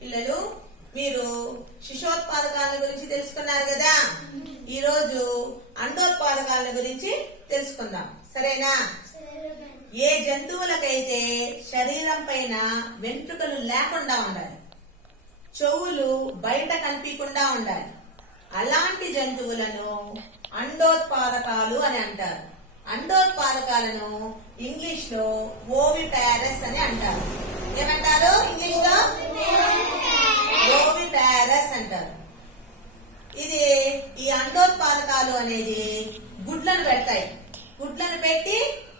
పిల్లలు మీరు శిశోత్పాదకాల గురించి తెలుసుకున్నారు కదా? ఈ రోజు అండోత్పాదకాల గురించి తెలుసుకుందాం. సరేనా? ఏ జంతువులకైతే శరీరం పైన వెంట్రుకలు లేకుండా ఉండాలి చెవులు బయట కనిపించకుండా ఉండాలి అలాంటి జంతువులను అండోత్పాదకాలు అని అంటారు. అండోత్పాదకాలను ఇంగ్లీష్లో ఓవి ప్యారస్ అని అంటారు ఏమంటారు ఇంగ్లీష్లో ఓవి ప్యారస్ అంటారు ఇది ఈ అండోత్పాదకాలు అనేది గుడ్లను పెడతాయి. గుడ్లను పెట్టి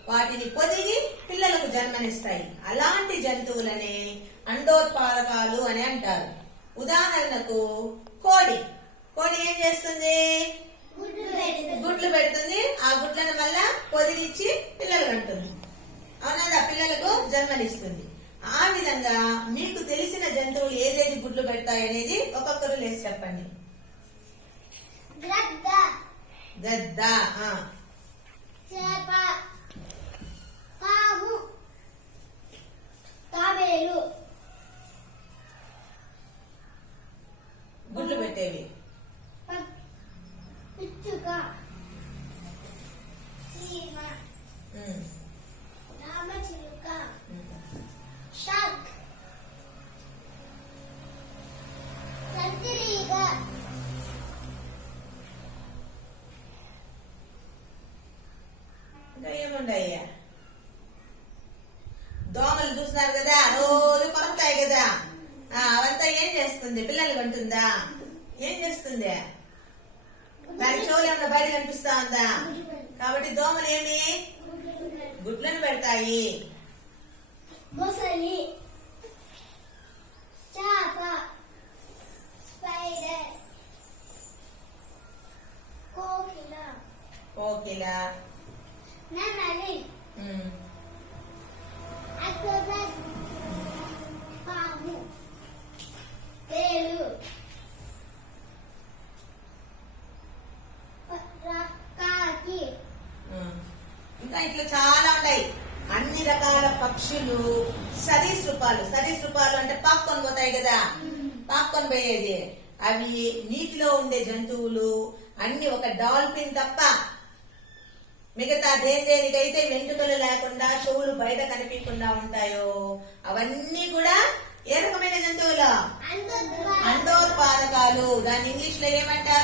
వాటిని పొదిగి పిల్లలకు జన్మనిస్తాయి. అలాంటి జంతువులనే అండోత్పాదకాలు అని అంటారు. ఉదాహరణకు కోడి. కోడి ఏం చేస్తుంది? గుడ్లు పెడుతుంది. ఆ గుడ్లను మళ్ళా పొదిగిచ్చి పిల్లలు కంటుంది అవునా? పిల్లలకు జన్మనిస్తుంది. ఆ విధంగా మీకు తెలిసిన జంతువులు ఏదేది గుడ్లు పెడతాయి అనేది ఒక్కొక్కరు లేచి చెప్పండి. that that huh? ఇంకా ఏముండయ్యా? దోమలు చూస్తున్నారు కదా రోజు కొరకుతాయి కదా. ఆ, అవంతా ఏం చేస్తుంది? పిల్లలు కంటుందా? ఏం చేస్తుంది? దాని చెవులు ఏమన్నా బయట కనిపిస్తా ఉందా? కాబట్టి దోమలు ఏమి? గుడ్లను పెడతాయి. మొసలి చేప స్పైడర్ కోకిల. కోకిల. ఇంకా ఇట్లా చాలా ఉన్నాయి అన్ని రకాల పక్షులు సరీసృపాలు సరీసృపాలు అంటే పాక్కొని పోతాయి కదా. పాక్కొని పోయేది. అవి నీటిలో ఉండే జంతువులు అన్ని ఒక డాల్ఫిన్ తప్ప మిగతా దేని దేనికైతే వెంట్రుకలు లేకుండా చెవులు బయట కనిపించకుండా ఉంటాయో అవన్నీ కూడా ఏ రకమైన జంతువులు? అండోత్ప అండోత్పాదకాలు దాన్ని ఇంగ్లీష్లో ఏమంటారు?